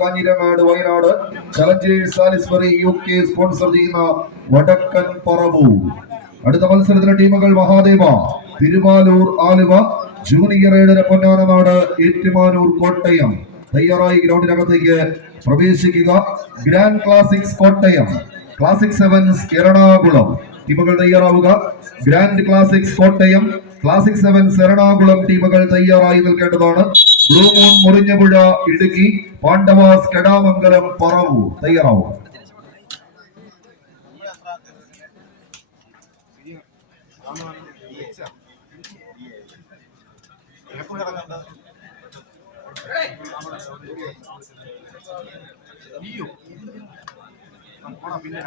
Kanhirangad Wayanad challengers Salisbury UK sponsor ചെയ്യുന്ന വടക്കൻ പറവൂർ. അടുത്ത മത്സരത്തിലെ ടീമുകൾ മഹാദേവ തിരുവാലൂർ ആലുവ, ജൂനിയർ 7 പൊന്നാനനാട് ഏറ്റുമാനൂർ കോട്ടയം. തയ്യാറായി ഗ്രൗണ്ടിനകത്തേക്ക് പ്രവേശിക്കുക. Grand classics Kottayam, classic sevens Ernakulam ടീമുകൾ തയ്യാറാവുക. Grand classics Kottayam, classic sevens Ernakulam ടീമുകൾ തയ്യാറായി നിൽക്കേണ്ടതാണ്. ബ്ലൂ മൂൺ മുറിഞ്ഞപുഴ ഇടുക്കി, പാണ്ഡവാസ് കെടാമംഗലം പറവൂർ തയ്യാറാവുക. പിന്നെ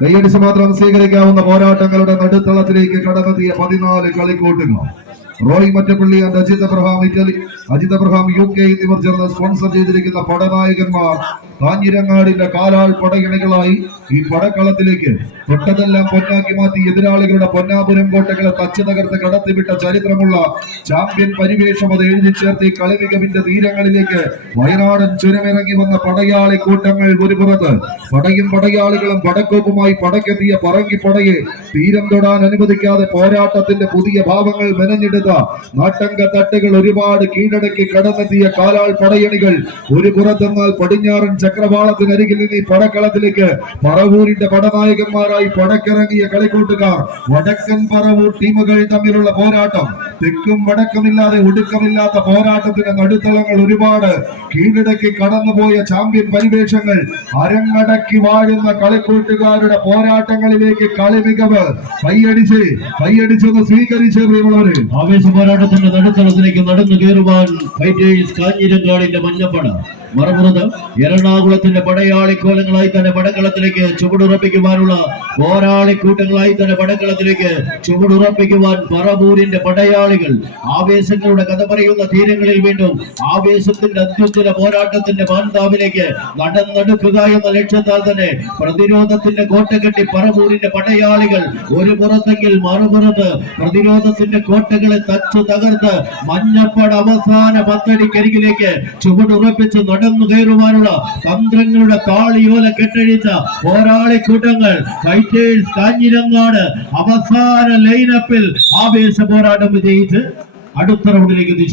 കൈയടിച്ച് മാത്രം സ്വീകരിക്കാവുന്ന പോരാട്ടങ്ങളുടെ നടുത്തളത്തിലേക്ക് കടന്നെത്തിയ 14 കളിക്കൂട്ടുകൾ. Roy Mattappally and Ajith Abraham Italy, Ajith Abraham UK എന്നിവർ ചേർന്ന് സ്പോൺസർ ചെയ്തിരിക്കുന്ന പടനായകന്മാർ കാഞ്ഞിരങ്ങാടിന്റെ കാലാൾ പടയണികളായി ഈ പടക്കളത്തിലേക്ക് തൊട്ടതെല്ലാം പൊന്നാക്കി മാറ്റി എതിരാളികളുടെ പൊന്നാപുരം കോട്ടകളെ തച്ചു തകർത്ത് കടത്തിവിട്ട ചരിത്രമുള്ള ചാമ്പ്യൻ പരിവേഷം അത് എഴുതി ചേർത്ത് കളി മികവിന്റെ തീരങ്ങളിലേക്ക് വയനാടൻ ചുരമിറങ്ങി വന്ന പടയാളി കൂട്ടങ്ങൾ ഒരു പുറത്ത്, പടയും പടയാളികളും പടക്കോപ്പുമായി പടക്കെത്തിയ പറങ്കി പടയെ തീരം തൊടാൻ അനുവദിക്കാതെ പോരാട്ടത്തിന്റെ പുതിയ ഭാവങ്ങൾ മെനഞ്ഞെടുത്ത നാട്ടങ്ക തട്ടുകൾ ഒരുപാട് കീഴടക്കി കടന്നെത്തിയ കാലാൾ പടയണികൾ ഒരു പുറത്തെന്നാൽ പടിഞ്ഞാറൻ ചക്രവാളത്തിനരികിൽ നിന്ന് ഈ പടക്കളത്തിലേക്ക് പറവൂരിന്റെ പടനായകന്മാരായി പടക്കിറങ്ങിയ കളിക്കൂട്ടുകാർ വടക്കൻ പറവൂർ ടീമുകൾ തമ്മിലുള്ള പോരാട്ടം. തെക്കും വടക്കുമില്ലാതെ ഒടുക്കമില്ലാത്ത പോരാട്ടത്തിന്റെ നടുത്തളങ്ങൾ ഒരുപാട് കീഴടക്കി കടന്നുപോയ ചാമ്പ്യൻ പരിവേഷങ്ങൾ അരങ്ങടക്കി വാഴുന്ന കളിക്കൂട്ടുകാരുടെ പോരാട്ടങ്ങളിലേക്ക് കളി മികവ് കൈയടിച്ചൊന്ന് സ്വീകരിച്ച് പ്രിയമുള്ളവര്. ആവേശ പോരാട്ടത്തിന്റെ നടുത്തളത്തിലേക്ക് നടന്നു കയറുവാൻ ഫൈറ്റേഴ്സ് കാഞ്ഞിരങ്ങാടിന്റെ മഞ്ഞപ്പട, മറുപുറത്ത് എറണാകുളത്തിന്റെ പടയാളിക്കോലങ്ങളായി തന്നെ പടക്കളത്തിലേക്ക് ചുവടുറപ്പിക്കുവാനുള്ള പോരാളിക്കൂട്ടങ്ങളായി തന്നെ പടക്കളത്തിലേക്ക് ചുവടുറപ്പിക്കുവാൻ പറവൂരിന്റെ പടയാളികൾ. ആവേശങ്ങളുടെ കഥ പറയുന്ന തീരങ്ങളിൽ വീണ്ടും ആവേശത്തിന്റെ അത്യുജ്വല പോരാട്ടത്തിന്റെ മാൻതാവിലേക്ക് നടന്നെടുക്കുക എന്ന ലക്ഷ്യത്താൽ തന്നെ പ്രതിരോധത്തിന്റെ കോട്ട കെട്ടി പറവൂരിന്റെ പടയാളികൾ ഒരു പുറത്തെങ്കിൽ മറുപുറത്ത് പ്രതിരോധത്തിന്റെ കോട്ടകളെ തച്ചു തകർത്ത് മഞ്ഞപ്പട അവസാന പത്തടിക്കരികിലേക്ക് ചുവടുറപ്പിച്ച് നടന്നു കയറുവാനുള്ള തന്ത്രങ്ങളുടെ താളിയോല കെട്ടഴിച്ച പോരാളിക്കൂട്ടങ്ങൾ ഫൈറ്റേഴ്സ് കാഞ്ഞിരങ്ങാട് അവസാന ലൈനപ്പിൽ ആവേശ പോരാട്ടം വിജയിച്ച് അടുത്ത റൗണ്ടിലേക്ക്